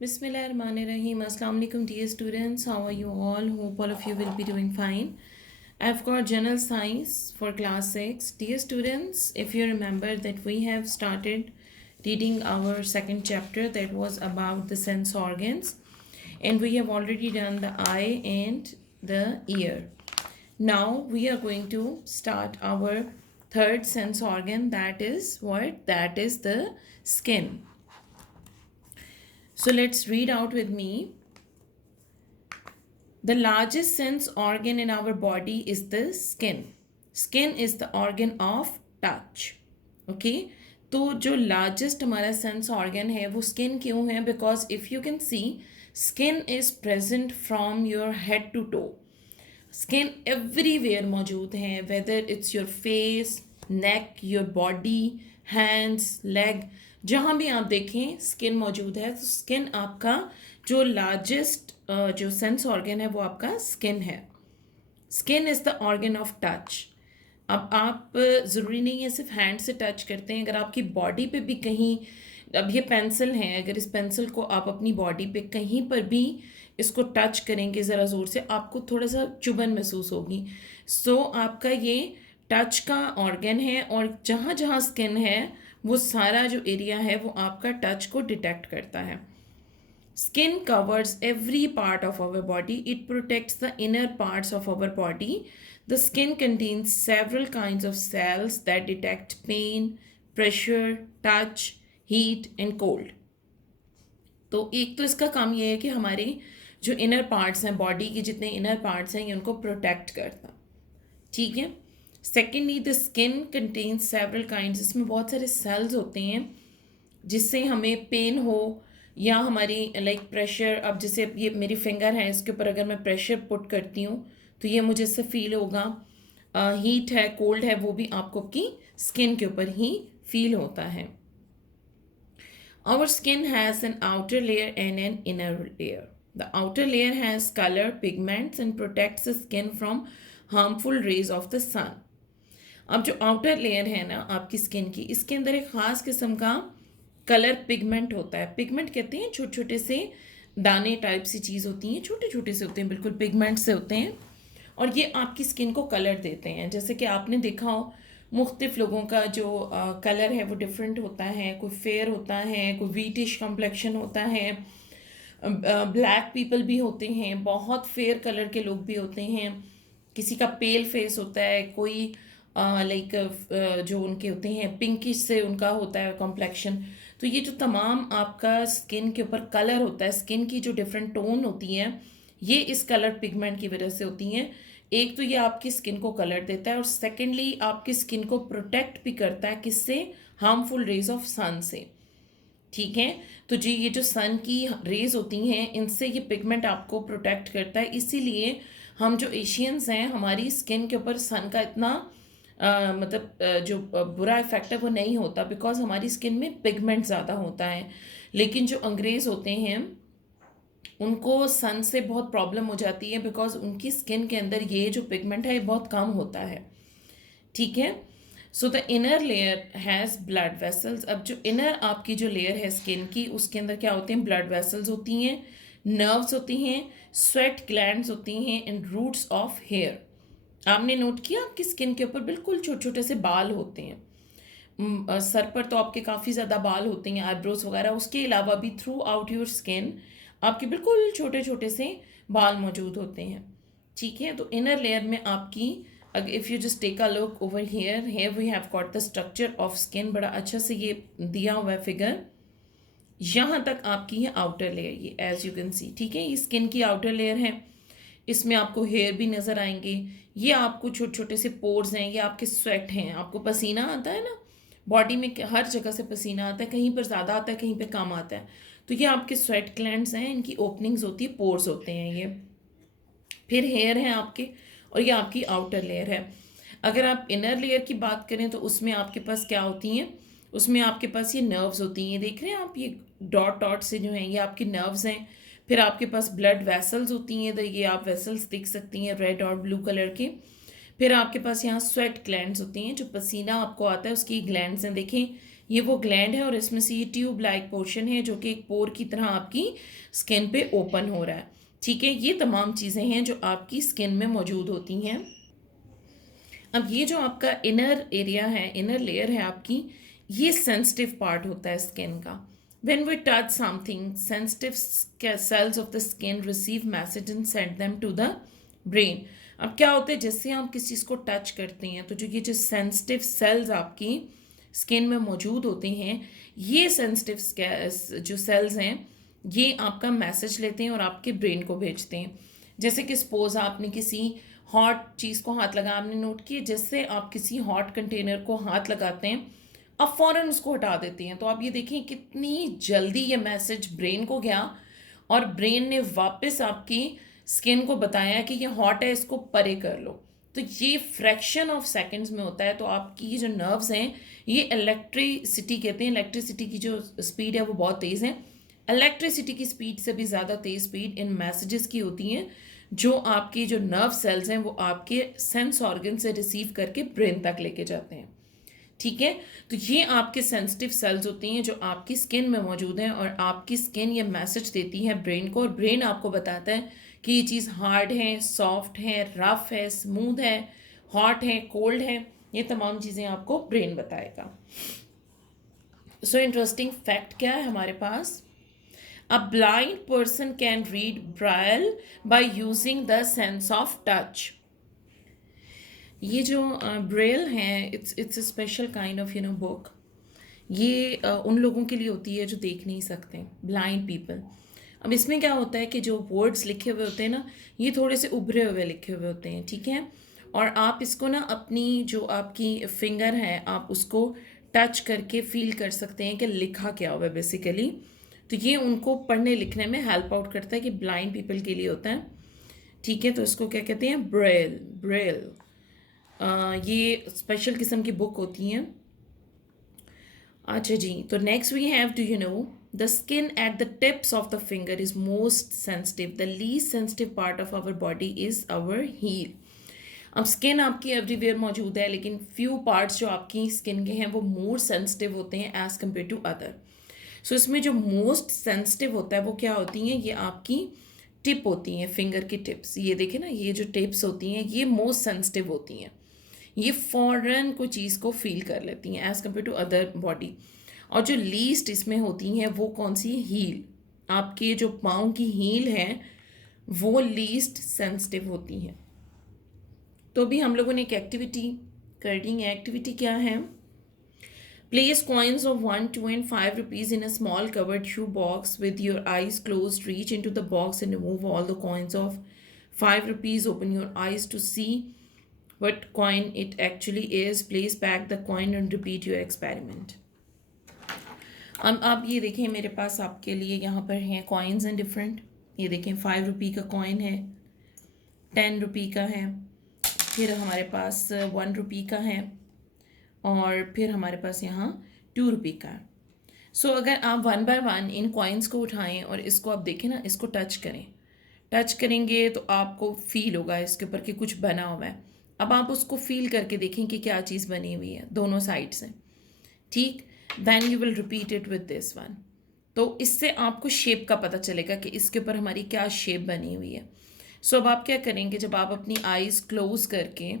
Bismillahirrahmanirrahim. Assalamu alaikum dear students. How are you all? Hope all of you will be doing fine. I've got general science for class 6. Dear students, if you remember that we have started reading our second chapter that was about the sense organs, and we have already done the eye and the ear. Now we are going to start our third sense organ, that is what? That is the skin. So let's read out with me. The largest sense organ in our body is the skin. Skin is the organ of touch. Okay. तो जो largest हमारा sense organ है वो skin क्यों है? Because if you can see, skin is present from your head to toe. Skin everywhere मौजूद है, whether it's your face, neck, your body, hands, leg, जहाँ भी आप देखें स्किन मौजूद है. तो स्किन आपका जो लार्जेस्ट जो सेंस ऑर्गन है वो आपका स्किन है. Skin is the organ of touch. अब आप ज़रूरी नहीं है सिर्फ हैंड से टच करते हैं, अगर आपकी बॉडी पे भी कहीं, अब ये पेंसिल है, अगर इस पेंसिल को आप अपनी बॉडी पे कहीं पर भी इसको टच करेंगे ज़रा ज़ोर से, आपको थोड़ा सा चुभन महसूस होगी. सो आपका ये टच का ऑर्गन है, और जहाँ जहाँ स्किन है वो सारा जो एरिया है वो आपका टच को डिटेक्ट करता है. Skin covers every part of our body. It protects the inner parts of our body. The skin contains several kinds of cells that detect pain, pressure, touch, heat and cold. तो एक तो इसका काम ये है कि हमारे जो इनर पार्ट्स हैं, बॉडी के जितने इनर पार्ट्स हैं, ये उनको प्रोटेक्ट करता. ठीक है. Secondly, the skin contains several kinds. इसमें बहुत सारे सेल्स होते हैं जिससे हमें पेन हो या हमारी लाइक प्रेशर. अब जैसे ये मेरी फिंगर है, इसके ऊपर अगर मैं प्रेशर पुट करती हूँ तो ये मुझे इससे फील होगा. हीट है, कोल्ड है, वो भी आपको की स्किन के ऊपर ही फील होता है. Our skin has an outer layer and an inner layer. The outer layer has color, pigments and protects the skin from harmful rays of the sun. अब जो आउटर लेयर है ना आपकी स्किन की, इसके अंदर एक ख़ास किस्म का कलर पिगमेंट होता है. पिगमेंट कहते हैं छोटे छोटे से दाने टाइप सी चीज़ होती हैं, छोटे छोटे से होते हैं, बिल्कुल पिगमेंट से होते हैं, और ये आपकी स्किन को कलर देते हैं. जैसे कि आपने देखा हो मुख्तलिफ लोगों का जो कलर है वो डिफरेंट होता है. कोई फेयर होता है, कोई वीटिश कम्प्लेक्शन होता है, ब्लैक पीपल भी होते हैं, बहुत फेयर कलर के लोग भी होते हैं, किसी का पेल फेस होता है, कोई लाइक जो उनके होते हैं पिंकिश से उनका होता है कॉम्प्लेक्शन. तो ये जो तमाम आपका स्किन के ऊपर कलर होता है, स्किन की जो डिफरेंट टोन होती हैं, ये इस कलर पिगमेंट की वजह से होती हैं. एक तो ये आपकी स्किन को कलर देता है, और सेकेंडली आपकी स्किन को प्रोटेक्ट भी करता है. किससे? हार्मफुल रेज ऑफ सन से. ठीक है. तो जी ये जो सन की रेज होती हैं, इनसे ये पिगमेंट आपको प्रोटेक्ट करता है. इसीलिए हम जो एशियंस हैं, हमारी स्किन के ऊपर सन का इतना जो बुरा इफेक्ट है वो नहीं होता, बिकॉज हमारी स्किन में पिगमेंट ज़्यादा होता है. लेकिन जो अंग्रेज़ होते हैं उनको सन से बहुत प्रॉब्लम हो जाती है, बिकॉज उनकी स्किन के अंदर ये जो पिगमेंट है ये बहुत कम होता है. ठीक है. So the inner layer has blood vessels. अब जो इनर आपकी जो लेयर है स्किन की, उसके अंदर क्या होते हैं? ब्लड वेसल्स होती हैं, नर्व्स होती हैं, स्वेट ग्लैंड्स होती हैं एंड रूट्स ऑफ हेयर. आपने नोट किया आपकी स्किन के ऊपर बिल्कुल छोटे छोटे से बाल होते हैं. सर पर तो आपके काफ़ी ज़्यादा बाल होते हैं, आईब्रोज वगैरह. उसके अलावा भी थ्रू आउट योर स्किन आपके बिल्कुल छोटे छोटे से बाल मौजूद होते हैं. ठीक है. तो इनर लेयर में आपकी, if you just take a look over here we have got the structure of skin. बड़ा अच्छा से ये दिया हुआ है फिगर. यहाँ तक आपकी है आउटर लेयर, ये एज यू कैन सी. ठीक है. ये स्किन की आउटर लेयर है. इसमें आपको हेयर भी नज़र आएंगे. ये आपको छोटे छोटे से पोर्स हैं, ये आपके स्वेट हैं. आपको पसीना आता है ना बॉडी में, हर जगह से पसीना आता है, कहीं पर ज़्यादा आता है, कहीं पर कम आता है. तो ये आपके स्वेट ग्लैंड्स हैं, इनकी ओपनिंग्स होती है, पोर्स होते हैं ये. फिर हेयर हैं आपके, और ये आपकी आउटर लेयर है. अगर आप इनर लेयर की बात करें तो उसमें आपके पास क्या होती हैं? उसमें आपके पास ये नर्व्स होती हैं. देख रहे हैं आप ये डॉट डॉट से जो हैं ये आपकी नर्व्स हैं. फिर आपके पास ब्लड वेसल्स होती हैं, तो ये आप वेसल्स देख सकती हैं रेड और ब्लू कलर के. फिर आपके पास यहाँ स्वेट ग्लैंड्स होती हैं, जो पसीना आपको आता है उसकी ग्लैंड्स हैं. देखें ये वो ग्लैंड है और इसमें से ये ट्यूब लाइक पोर्शन है जो कि एक पोर की तरह आपकी स्किन पे ओपन हो रहा है। ठीक है, ये तमाम चीज़ें हैं जो आपकी स्किन में मौजूद होती हैं। अब ये जो आपका इनर एरिया है, इनर लेयर है आपकी, ये सेंसिटिव पार्ट होता है स्किन का। When we touch something, sensitive cells of the skin receive message and send them to the brain. अब क्या होता है, जैसे आप किसी चीज़ को टच करते हैं तो जो ये जो सेंसिटिव सेल्स आपकी स्किन में मौजूद होते हैं, ये सेंसिटिव जो सेल्स हैं ये आपका मैसेज लेते हैं और आपके ब्रेन को भेजते हैं। जैसे कि सपोज आपने किसी हॉट चीज़ को हाथ लगा, आपने नोट किया जैसे आप किसी हॉट कंटेनर को हाथ लगाते हैं आप फ़ौरन उसको हटा देते हैं, तो आप ये देखें कितनी जल्दी ये मैसेज ब्रेन को गया और ब्रेन ने वापस आपकी स्किन को बताया कि ये हॉट है, इसको परे कर लो। तो ये फ्रैक्शन ऑफ सेकंड्स में होता है। तो आपकी जो नर्व्स हैं ये इलेक्ट्रिसिटी कहते हैं, इलेक्ट्रिसिटी की जो स्पीड है वो बहुत तेज़ है। इलेक्ट्रिसिटी की स्पीड से भी ज़्यादा तेज़ स्पीड इन मैसेजेस की होती हैं जो आपकी जो नर्व सेल्स हैं वो आपके सेंस ऑर्गन से रिसीव करके ब्रेन तक लेके जाते हैं। ठीक है, तो ये आपके सेंसिटिव सेल्स होती हैं जो आपकी स्किन में मौजूद हैं और आपकी स्किन ये मैसेज देती है ब्रेन को और ब्रेन आपको बताता है कि ये चीज़ हार्ड है, सॉफ्ट है, रफ है, स्मूथ है, हॉट है, कोल्ड है। ये तमाम चीज़ें आपको ब्रेन बताएगा। सो इंटरेस्टिंग फैक्ट क्या है हमारे पास, a blind person can read braille by using the sense of touch. ये जो ब्रेल है it's a special kind of book. ये उन लोगों के लिए होती है जो देख नहीं सकते, ब्लाइंड पीपल। अब इसमें क्या होता है कि जो वर्ड्स लिखे हुए होते हैं ना ये थोड़े से उभरे हुए लिखे हुए होते हैं। ठीक है, और आप इसको ना अपनी जो आपकी फिंगर है आप उसको टच करके फील कर सकते हैं कि लिखा क्या हुआ है बेसिकली। तो ये उनको पढ़ने लिखने में हेल्प आउट करता है कि ब्लाइंड पीपल के लिए होता है। ठीक है, तो इसको क्या कहते हैं, ब्रेल। ब्रेल ये स्पेशल किस्म की बुक होती हैं। अच्छा जी, तो next we have, do you know the skin at the tips of the finger is most sensitive, the least sensitive part of our body is our heel. अब skin आपकी एवरीवेयर मौजूद है लेकिन फ्यू पार्ट्स जो आपकी skin के हैं वो मोर सेंसिटिव होते हैं एज कम्पेयर टू अदर। सो इसमें जो मोस्ट सेंसिटिव होता है वो क्या होती हैं, ये आपकी टिप होती हैं, फिंगर की टिप्स। ये देखें ना, ये जो टिप्स होती हैं ये मोस्ट सेंसिटिव होती हैं। ये फ़ौरन कोई चीज़ को फील कर लेती हैं as compare to other body. और जो लीस्ट इसमें होती हैं वो कौन सी, हील। आपके जो पाँव की हील है वो लीस्ट सेंसिटिव होती हैं। तो भी हम लोगों ने एक एक्टिविटी करनी है। एक्टिविटी क्या है, place coins of 1, 2 and 5 rupees in a small covered shoe box with your eyes closed. Reach into the box and remove all the coins of 5 rupees. Open your eyes to see what coin it actually is. Place back the coin and repeat your experiment. अब आप ये देखें मेरे पास आपके लिए यहाँ पर हैं कॉइन्स हैं डिफरेंट। ये देखें 5 रुपी का कॉइन है, 10 रुपी का है, फिर हमारे पास 1 रुपी का है और फिर हमारे पास यहाँ 2 रुपी का है। सो अगर आप 1 बाय 1 इन कॉइन्स को उठाएं और इसको आप देखें ना, इसको टच करें, टच करेंगे तो आपको फील होगा इसके ऊपर कि कुछ बना हुआ है। अब आप उसको फील करके देखें कि क्या चीज़ बनी हुई है दोनों साइड से। ठीक, then you will repeat it with this one. तो इससे आपको शेप का पता चलेगा कि इसके ऊपर हमारी क्या शेप बनी हुई है। सो अब आप क्या करेंगे, जब आप अपनी आईज़ क्लोज करके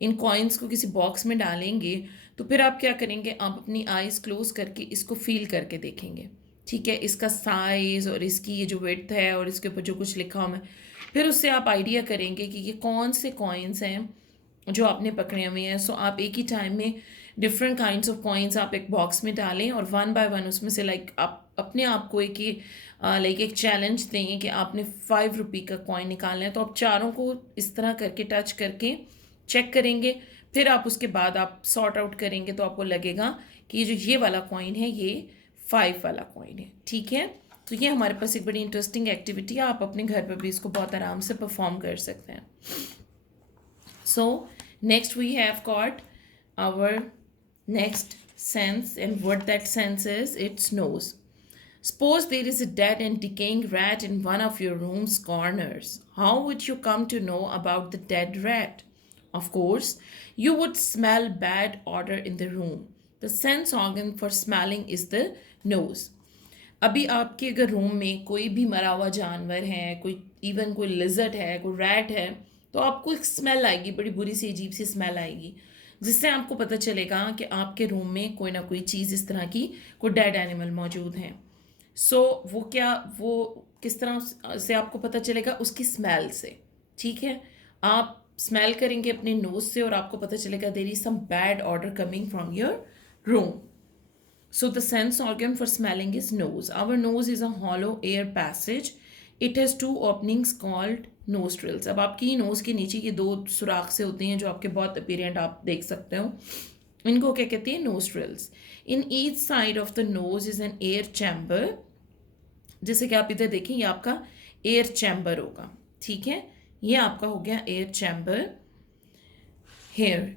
इन कॉइन्स को किसी बॉक्स में डालेंगे तो फिर आप क्या करेंगे, आप अपनी आईज़ क्लोज करके इसको फील करके देखेंगे। ठीक है, इसका साइज़ और इसकी ये जो विड्थ है और इसके ऊपर जो कुछ लिखा हुआ है, फिर उससे आप आइडिया करेंगे कि ये कौन से कॉइन्स हैं जो आपने पकड़े हुए हैं। सो आप एक ही टाइम में डिफरेंट काइंड्स ऑफ कॉइन्स आप एक बॉक्स में डालें और 1 बाय 1 उसमें से लाइक आप अपने आप को एक चैलेंज दें कि आपने 5 रुपी का कॉइन निकालना है। तो आप चारों को इस तरह करके टच करके चेक करेंगे, फिर आप उसके बाद आप सॉर्ट आउट करेंगे तो आपको लगेगा कि ये वाला कॉइन है, ये 5 वाला कॉइन है। ठीक है, तो ये हमारे पास एक बड़ी इंटरेस्टिंग एक्टिविटी है, आप अपने घर पर भी इसको बहुत आराम से परफॉर्म कर सकते हैं। So next we have got our next sense, and what that sense is, it's nose. Suppose there is a dead and decaying rat in one of your room's corners. How would you come to know about the dead rat? Of course, you would smell bad odor in the room. The sense organ for smelling is the nose. अभी आपके अगर room में कोई भी मरा हुआ जानवर है, कोई इवन कोई लिजर्ड है, कोई रैट है, तो आपको एक स्मेल आएगी, बड़ी बुरी सी अजीब सी स्मेल आएगी, जिससे आपको पता चलेगा कि आपके रूम में कोई ना कोई चीज़ इस तरह की, कोई डेड एनिमल मौजूद है। सो वो किस तरह से आपको पता चलेगा? उसकी स्मेल से। ठीक है, आप स्मेल करेंगे अपने नोज से और आपको पता चलेगा there is some bad odour coming from your room. So the sense organ for smelling is nose. Our nose is a hollow air passage. It has two openings called nostrils. अब आपकी knows के नीचे ये दो सुराख से होते हैं जो आपके बहुत अपीरेंट आप देख सकते हो, इनको क्या कहते हैं? nostrils. In each side of the nose is an air chamber. जैसे कि आप इधर देखें, ये आपका एयर चैम्बर होगा। ठीक है, ये आपका हो गया air chamber. Here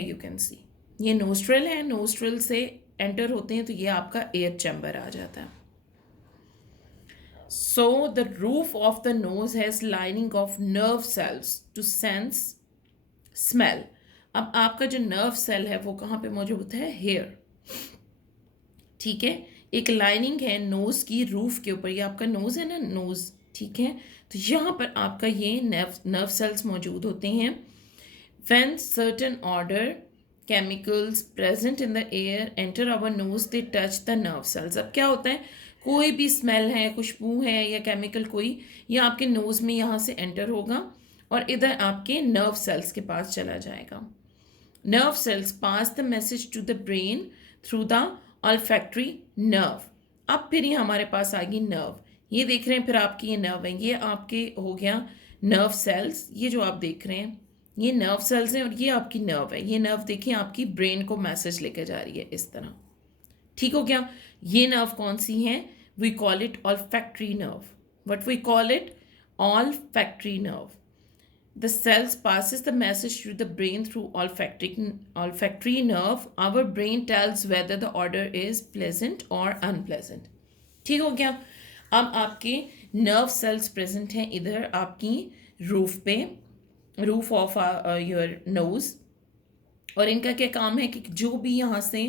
you can see ये नोस्ट्रल है, नोस्ट्रल से एंटर होते हैं तो ये आपका एयर चैम्बर आ जाता है। So the roof of the nose has lining of nerve cells to sense smell. अब आपका जो नर्व सेल है वो कहाँ पे मौजूद है? हेयर। ठीक है, एक लाइनिंग है नोज की रूफ के ऊपर, ये आपका नोज है ना, नोज। ठीक है, तो यहाँ पर आपका ये नर्व सेल्स मौजूद होते हैं। When certain order chemicals present in the air enter our nose, they touch the nerve cells। अब क्या होता है, कोई भी स्मेल है, खुशबू है या केमिकल कोई, ये आपके नोज में यहाँ से एंटर होगा और इधर आपके नर्व सेल्स के पास चला जाएगा। Nerve cells pass the message to the brain through the olfactory nerve. अब फिर ये हमारे पास आ गई नर्व, ये देख रहे हैं फिर आपकी ये नर्व है, ये आपके हो गया नर्व सेल्स। ये जो आप देख रहे हैं ये नर्व सेल्स हैं और ये आपकी नर्व है। ये नर्व देखिए आपकी ब्रेन को मैसेज लेकर जा रही है इस तरह। ठीक हो गया, ये नर्व कौन सी है? We call it olfactory nerve. What we call it? Olfactory nerve. The cells passes the message to the brain through olfactory nerve. Our brain tells whether the order is pleasant or unpleasant। ठीक हो गया, अब आपके nerve cells present हैं इधर आपकी roof पे, roof of your nose, और इनका क्या काम है कि जो भी यहाँ से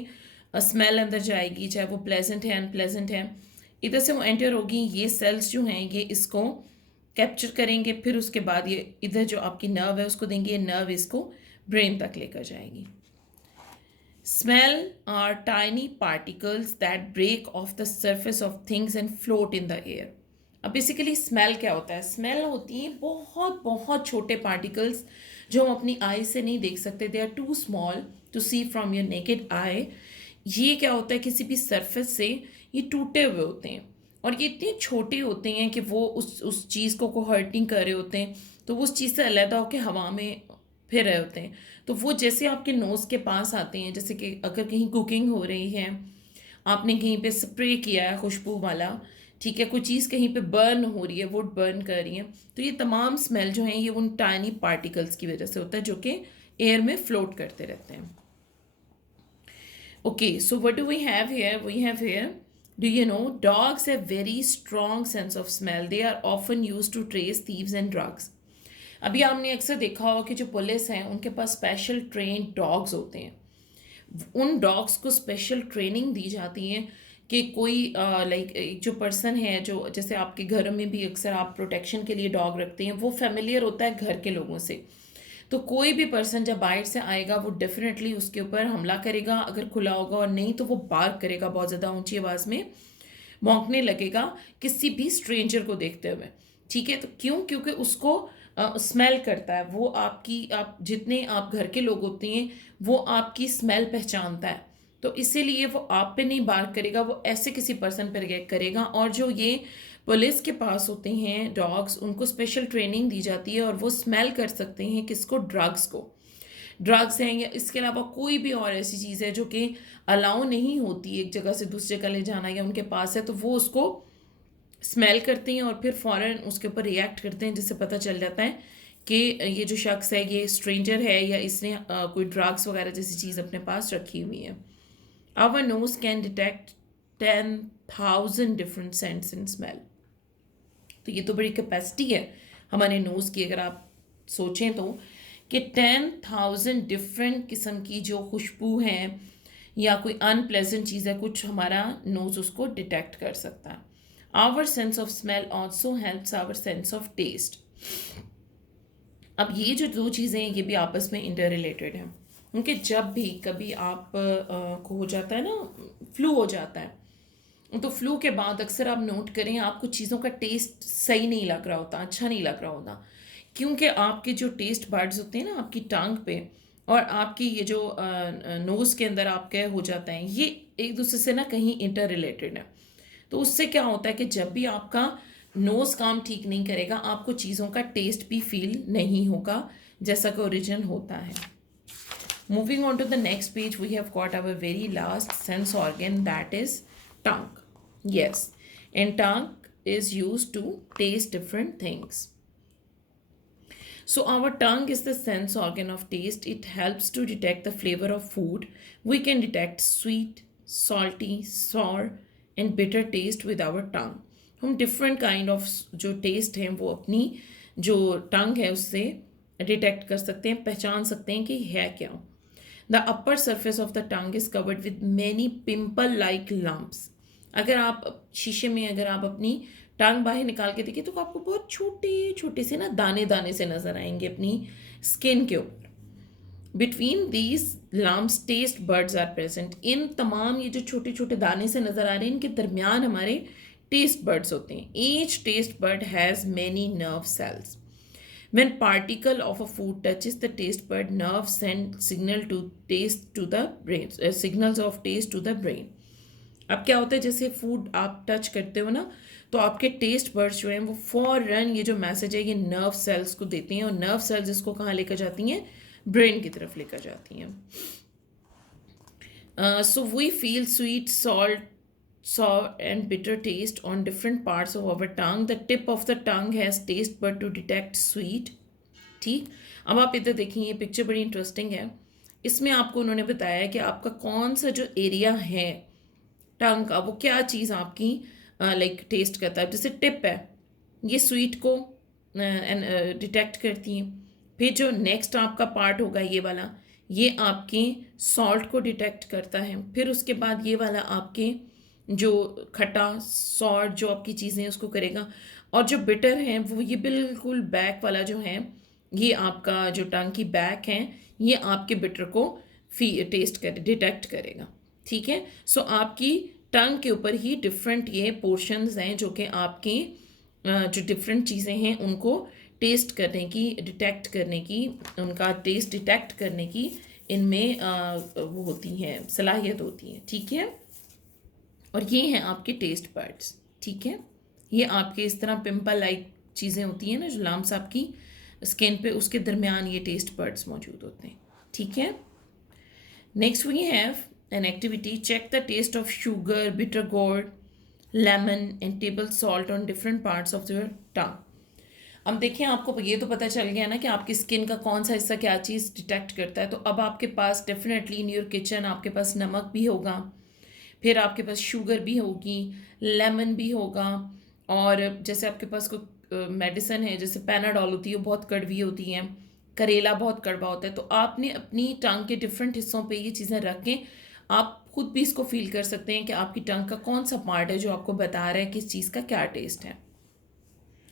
स्मेल अंदर जाएगी, चाहे वो प्लेजेंट है अनप्लेजेंट है, इधर से वो एंटर होगी, ये सेल्स जो हैं ये इसको कैप्चर करेंगे, फिर उसके बाद ये इधर जो आपकी नर्व है उसको देंगे, ये नर्व इसको ब्रेन तक लेकर जाएगी। Smell are tiny particles that break off the surface of things and float in the air. अब बेसिकली स्मेल क्या होता है? स्मेल होती है बहुत बहुत छोटे पार्टिकल्स जो हम अपनी आई से नहीं देख सकते। They are too small to see from your naked eye. ये क्या होता है, किसी भी सरफेस से ये टूटे हुए होते हैं और ये इतने छोटे होते हैं कि वो उस चीज़ को हर्टिंग कर रहे होते हैं, तो वो उस चीज़ से अलहदा होकर हवा में फिर रहे होते हैं। तो वो जैसे आपके नोज़ के पास आते हैं, जैसे कि अगर कहीं कुकिंग हो रही है, आपने कहीं पे स्प्रे किया है खुशबू वाला, ठीक है, कोई चीज़ कहीं पे बर्न हो रही है, वुड बर्न कर रही है, तो ये तमाम स्मेल जो हैं ये उन टाइनी पार्टिकल्स की वजह से होता है जो कि एयर में फ्लोट करते रहते हैं। Okay, so what do we have here? We have here, do you know, dogs have very strong sense of smell. They are often use to trace thieves and drugs. अभी आपने अक्सर देखा होगा कि जो पुलिस हैं उनके पास स्पेशल ट्रेन डॉग्स होते हैं। उन डॉग्स को स्पेशल ट्रेनिंग दी जाती है कि कोई लाइक एक जो पर्सन है, जो जैसे आपके घर में भी अक्सर आप प्रोटेक्शन के लिए डॉग रखते हैं, वो फेमिलियर होता है घर के लोगों से। तो कोई भी पर्सन जब बाहर से आएगा वो डेफिनेटली उसके ऊपर हमला करेगा अगर खुला होगा, और नहीं तो वो बार्क करेगा बहुत ज़्यादा ऊंची आवाज़ में, भौंकने लगेगा किसी भी स्ट्रेंजर को देखते हुए। ठीक है, तो क्यों? क्योंकि उसको स्मेल करता है वो, आप जितने आप घर के लोग होते हैं वो आपकी स्मेल पहचानता है, तो इसीलिए वो आप पे नहीं बार्क करेगा, वो ऐसे किसी पर्सन पर रिएक्ट करेगा। और जो ये पुलिस के पास होते हैं डॉग्स, उनको स्पेशल ट्रेनिंग दी जाती है और वो स्मेल कर सकते हैं किसको? ड्रग्स को। ड्रग्स हैं या इसके अलावा कोई भी और ऐसी चीज़ है जो कि अलाउ नहीं होती एक जगह से दूसरी जगह ले जाना, या उनके पास है, तो वो उसको स्मेल करते हैं और फिर फ़ौरन उसके ऊपर रिएक्ट करते हैं, जिससे पता चल जाता है कि ये जो शख्स है ये स्ट्रेंजर है या इसने कोई ड्रग्स वगैरह जैसी चीज़ अपने पास रखी हुई है। Our nose can detect 10,000 different scents in smell। तो ये तो बड़ी कैपेसिटी है हमारे नोज़ की, अगर आप सोचें तो, कि 10,000 डिफरेंट किस्म की जो खुशबू हैं या कोई अनप्लेजेंट चीज़ है कुछ, हमारा नोज़ उसको डिटेक्ट कर सकता है. Our sense of smell also helps our sense of taste. अब ये जो दो चीज़ें हैं ये भी आपस में इंटर रिलेटेड हैं, क्योंकि जब भी कभी आप को हो जाता है ना, फ्लू हो जाता है, तो फ्लू के बाद अक्सर आप नोट करें आपको चीज़ों का टेस्ट सही नहीं लग रहा होता, अच्छा नहीं लग रहा होता, क्योंकि आपके जो टेस्ट बड्स होते हैं ना आपकी टंग पे और आपकी ये जो नोज़ के अंदर आपके हो जाता है, ये एक दूसरे से ना कहीं इंटर रिलेटेड है. तो उससे क्या होता है कि जब भी आपका नोज़ काम ठीक नहीं करेगा आपको चीज़ों का टेस्ट भी फील नहीं होगा जैसा कि ओरिजिन होता है. Moving on to the next page, we have got our very last sense organ, that is tongue. Yes, and tongue is used to taste different things. So our tongue is the sense organ of taste. It helps to detect the flavor of food. We can detect sweet, salty, sour and bitter taste with our tongue. हम different kind of जो taste हैं वो अपनी जो tongue है उससे detect कर सकते हैं, पहचान सकते हैं कि है क्या. The upper surface of the tongue is covered with many pimple-like lumps. अगर आप शीशे में अगर आप अपनी टांग बाहर निकाल के देखिए तो आपको बहुत छोटे छोटे से ना दाने दाने से नज़र आएंगे अपनी स्किन के ऊपर. Between these lumps taste buds are present. इन तमाम ये जो छोटे छोटे दाने से नज़र आ रहे हैं इनके दरमियान हमारे टेस्ट बर्ड्स होते हैं. Each taste bud has many nerve cells. When particle of a food touches the taste bud, nerves send signals of taste to the brain. अब क्या होता है, जैसे फूड आप टच करते हो ना तो आपके टेस्ट बर्ड्स जो हैं वो फौरन ये जो मैसेज है ये नर्व सेल्स को देती हैं और नर्व सेल्स इसको कहाँ लेकर जाती हैं, ब्रेन की तरफ लेकर जाती हैं. So we feel sweet, salt, sour and bitter taste on different parts of our tongue. The tip of the tongue has taste bud to detect sweet. ठीक, अब आप इधर देखिए ये पिक्चर बड़ी इंटरेस्टिंग है. इसमें आपको उन्होंने बताया कि आपका कौन सा जो एरिया है टंग का वो क्या चीज़ आपकी लाइक टेस्ट करता है. जैसे टिप है ये स्वीट को डिटेक्ट करती है. फिर जो नेक्स्ट आपका पार्ट होगा ये वाला ये आपके सॉल्ट को डिटेक्ट करता है. फिर उसके बाद ये वाला आपके जो खट्टा सॉल्ट जो आपकी चीज़ें उसको करेगा. और जो बिटर हैं वो ये बिल्कुल बैक वाला जो है ये आपका जो टंग की बैक है ये आपके बिटर को टेस्ट कर डिटेक्ट करेगा. ठीक है, सो आपकी टंग के ऊपर ही डिफरेंट ये पोर्शंस हैं जो कि आपकी जो डिफरेंट चीज़ें हैं उनको टेस्ट करने की, डिटेक्ट करने की, उनका टेस्ट डिटेक्ट करने की इनमें वो होती हैं, सलाहियत होती है. ठीक है, और ये हैं आपके टेस्ट बर्ड्स. ठीक है, ये आपके इस तरह पिंपल लाइक चीज़ें होती हैं ना जो लम्प्स आपकी स्किन पे, उसके दरमियान ये टेस्ट बर्ड्स मौजूद होते हैं. ठीक है, next we have an activity. Check the taste of sugar, bitter gourd, lemon and table salt on different parts of your tongue. अब देखिए आपको ये तो पता चल गया ना कि आपकी स्किन का कौन सा हिस्सा क्या चीज़ डिटेक्ट करता है. तो अब आपके पास डेफिनेटली इन योर किचन आपके पास नमक भी होगा, फिर आपके पास शुगर भी होगी, लेमन भी होगा, और जैसे आपके पास कोई मेडिसिन है जैसे पैनाडॉल होती है वो बहुत कड़वी होती है, करेला बहुत कड़वा होता है. तो आपने अपनी टंग के डिफरेंट हिस्सों पे ये चीज़ें रख के आप खुद भी इसको फील कर सकते हैं कि आपकी टंग का कौन सा पार्ट है जो आपको बता रहा है किस चीज़ का क्या टेस्ट है.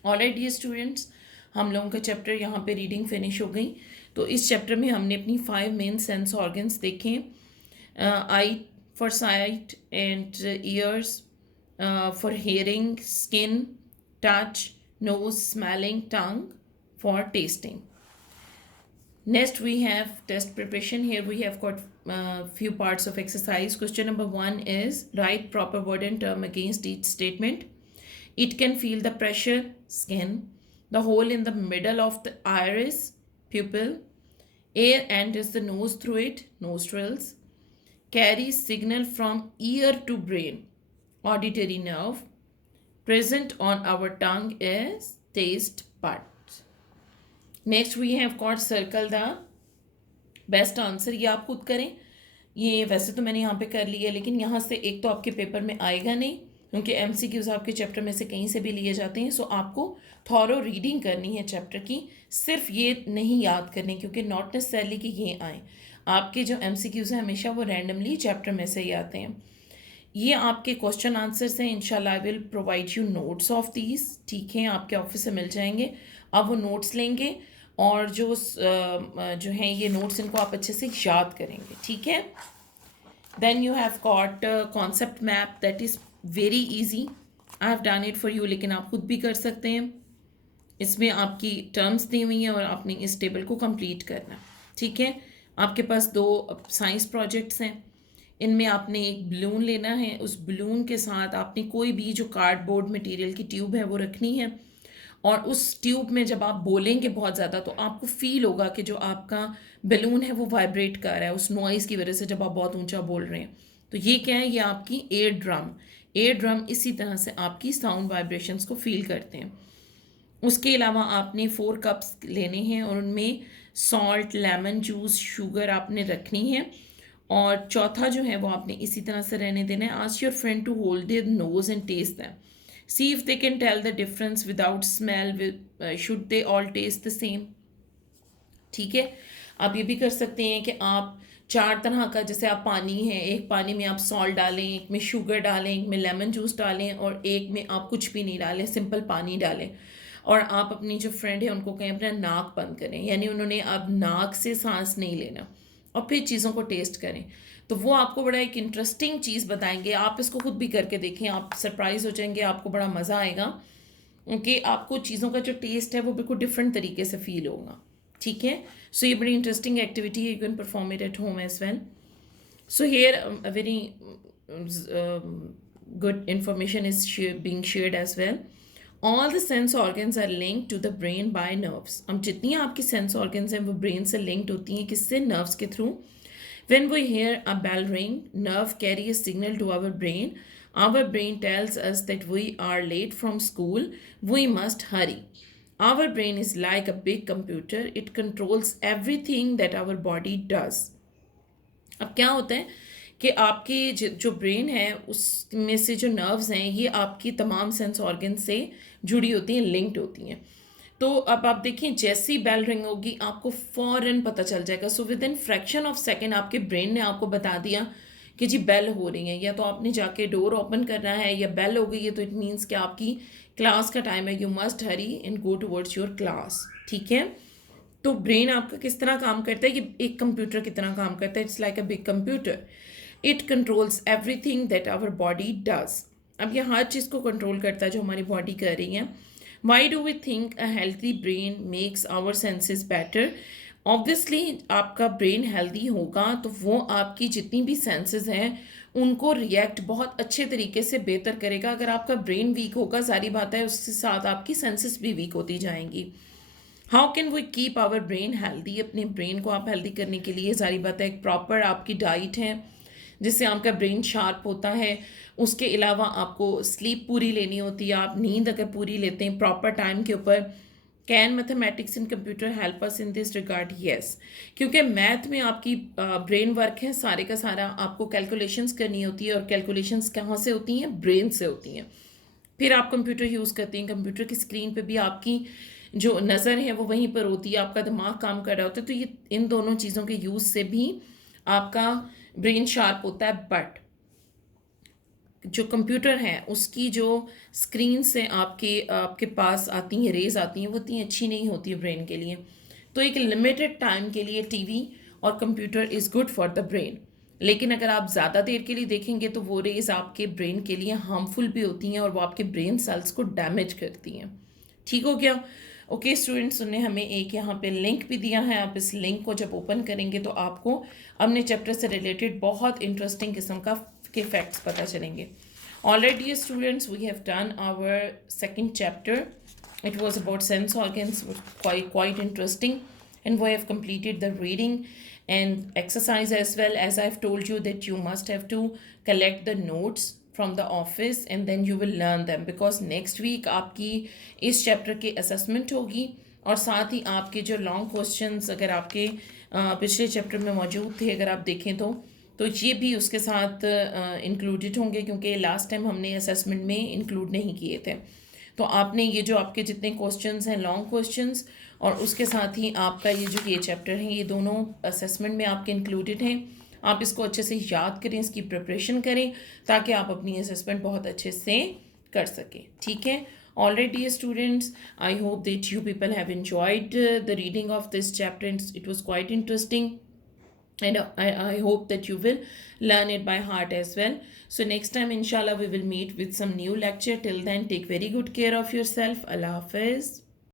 ऑलराइट डियर स्टूडेंट्स, हम लोगों का चैप्टर यहाँ पे रीडिंग फिनिश हो गई. तो इस चैप्टर में हमने अपनी 5 मेन सेंस ऑर्गन्स देखे. आई for sight and ears, for hearing, skin, touch, nose, smelling, tongue for tasting. Next we have test preparation. Here we have got few parts of exercise. Question number 1 is write proper word and term against each statement. It can feel the pressure, skin. The hole in the middle of the iris, pupil. Air enters the nose through it, nostrils. Carries signal from ear to brain, auditory nerve. Present on our tongue is taste buds. Next we have got circle the best answer. ये आप खुद करें. ये वैसे तो मैंने यहाँ पे कर लिया है लेकिन यहाँ से एक तो आपके पेपर में आएगा नहीं क्योंकि MCQs आपके चैप्टर में से कहीं से भी लिए जाते हैं. सो आपको थॉरो रीडिंग करनी है चैप्टर की, सिर्फ ये नहीं याद करने क्योंकि नॉट नेसेसरली कि ये आए. आपके जो MCQs हैं हमेशा वो रैंडमली चैप्टर में से ही आते हैं। ये आपके क्वेश्चन आंसर्स हैं। इंशाल्लाह I will provide you notes of these, ठीक है, आपके ऑफिस से मिल जाएंगे। आप वो नोट्स लेंगे और जो हैं ये नोट्स, इनको आप अच्छे से याद करेंगे, ठीक है। Then you have got concept map, that is very easy. I have done it for you, लेकिन आप खुद भी कर सकते हैं। इसमें आपकी टर्म्स दी हुई हैं और आपने इस टेबल को कंप्लीट करना, ठीक है। आपके पास 2 साइंस प्रोजेक्ट्स हैं। इनमें आपने एक बलून लेना है, उस बलून के साथ आपने कोई भी जो कार्डबोर्ड मटेरियल की ट्यूब है वो रखनी है, और उस ट्यूब में जब आप बोलेंगे बहुत ज़्यादा तो आपको फील होगा कि जो आपका बलून है वो वाइब्रेट कर रहा है उस नॉइज़ की वजह से, जब आप बहुत ऊंचा बोल रहे हैं। तो ये क्या है, ये आपकी एयर ड्रम इसी तरह से आपकी साउंड वाइब्रेशंस को फील करते हैं। उसके अलावा आपने 4 कप्स लेने हैं और उनमें सॉल्ट, लेमन जूस, शुगर आपने रखनी है। और चौथा जो है वो आपने इसी तरह से रहने देना है। Ask your friend to hold their nose and taste them, see if they can tell the difference without smell, should they all taste the same, ठीक है। आप ये भी कर सकते हैं कि आप 4 तरह का, जैसे आप पानी है, एक पानी में आप सॉल्ट डालें, एक में शुगर डालें, एक में लेमन जूस डालें और एक में आप कुछ भी नहीं डालें, सिंपल पानी डालें। और आप अपनी जो फ्रेंड है उनको कहें अपना नाक बंद करें, यानी उन्होंने अब नाक से सांस नहीं लेना, और फिर चीज़ों को टेस्ट करें। तो वो आपको बड़ा एक इंटरेस्टिंग चीज़ बताएंगे। आप इसको खुद भी करके देखें, आप सरप्राइज हो जाएंगे, आपको बड़ा मज़ा आएगा, क्योंकि आपको चीज़ों का जो टेस्ट है वो बिल्कुल डिफरेंट तरीके से फील होगा, ठीक है। सो ये बड़ी इंटरेस्टिंग एक्टिविटी है, you can perform it at home as well. So here a very good information is being shared as well. All the sense organs are linked to the brain by nerves. अब जितनी आपकी sense organs हैं वो brain से linked होती हैं, किससे? Nerves के through. When we hear a bell ring, nerve carry a signal to our brain. Our brain tells us that we are late from school. We must hurry. Our brain is like a big computer. It controls everything that our body does. अब क्या होता है कि आपकी जो brain है उसमें से जो नर्व्स हैं ये आपकी तमाम सेंस ऑर्गन से जुड़ी होती हैं, लिंक्ड होती हैं। तो अब आप देखें, जैसी बेल रिंग होगी आपको फ़ौरन पता चल जाएगा। So with in fraction of second आपके ब्रेन ने आपको बता दिया कि जी बेल हो रही है, या तो आपने जाके डोर ओपन करना है, या बेल हो गई है तो इट मीन्स कि आपकी क्लास का टाइम है, you must Hari and go towards your class, ठीक है। तो ब्रेन आपका किस तरह काम करता है, कि एक कंप्यूटर की तरह काम करता है। It's like a big computer, it controls everything that our body does. अब ये हर चीज़ को कंट्रोल करता है जो हमारी बॉडी कर रही है। Why do we think a healthy brain makes our senses better? Obviously आपका ब्रेन हेल्दी होगा तो वो आपकी जितनी भी सेंसेस हैं उनको रिएक्ट बहुत अच्छे तरीके से बेहतर करेगा। अगर आपका ब्रेन वीक होगा, सारी बात है उसके साथ आपकी सेंसेस भी वीक होती जाएंगी। How can we keep our brain healthy? अपने ब्रेन को आप हेल्दी करने के लिए सारी बात है, एक प्रॉपर आपकी डाइट है जिससे आपका ब्रेन शार्प होता है। उसके अलावा आपको स्लीप पूरी लेनी होती है, आप नींद अगर पूरी लेते हैं प्रॉपर टाइम के ऊपर। Can mathematics and computer help us in this regard? Yes, क्योंकि मैथ में आपकी ब्रेन वर्क है, सारे का सारा आपको कैलकुलेशंस करनी होती है, और कैलकुलेशंस कहाँ से होती हैं? ब्रेन से होती हैं। फिर आप कंप्यूटर यूज़ करते हैं, कंप्यूटर की स्क्रीन पे भी आपकी जो नज़र है वो वहीं पर होती है, आपका दिमाग काम कर रहा होता है। तो ये इन दोनों चीज़ों के यूज़ से भी आपका ब्रेन शार्प होता है। बट जो कंप्यूटर है उसकी जो स्क्रीन से आपके पास आती हैं रेज आती हैं, वो इतनी अच्छी नहीं होती है ब्रेन के लिए। तो एक लिमिटेड टाइम के लिए टीवी और computer is good for the brain, लेकिन अगर आप ज़्यादा देर के लिए देखेंगे तो वो रेज आपके ब्रेन के लिए हार्मफुल भी होती हैं और वो आपके ब्रेन सेल्स को डैमेज करती हैं। ठीक हो गया? ओके स्टूडेंट्स, उन्होंने हमें एक यहाँ पे लिंक भी दिया है। आप इस लिंक को जब ओपन करेंगे तो आपको अपने चैप्टर से रिलेटेड बहुत इंटरेस्टिंग किस्म के फैक्ट्स पता चलेंगे। Already students, we have done our second chapter. It was about sense organs, quite interesting, and we have completed the reading and exercise as well. As I've told you that you must have to collect the notes from the office and then you will learn them, because next week आपकी इस chapter की assessment होगी, और साथ ही आपके जो long questions अगर आपके पिछले chapter में मौजूद थे अगर आप देखें तो ये भी उसके साथ इंक्लूडेड होंगे, क्योंकि लास्ट टाइम हमने असेसमेंट में इंक्लूड नहीं किए थे। तो आपने ये जो आपके जितने क्वेश्चंस हैं लॉन्ग क्वेश्चंस और उसके साथ ही आपका ये चैप्टर है ये दोनों असेसमेंट में आपके इंक्लूडेड हैं। आप इसको अच्छे से याद करें, इसकी प्रिपरेशन करें ताकि आप अपनी असेसमेंट बहुत अच्छे से कर सकें। ठीक है, all right dear students, I hope that you people have enjoyed the reading of this chapter. It was quite interesting, and I hope that you will learn it by heart as well. So next time inshallah we will meet with some new lecture. Till then, take very good care of yourself. Allah Hafiz.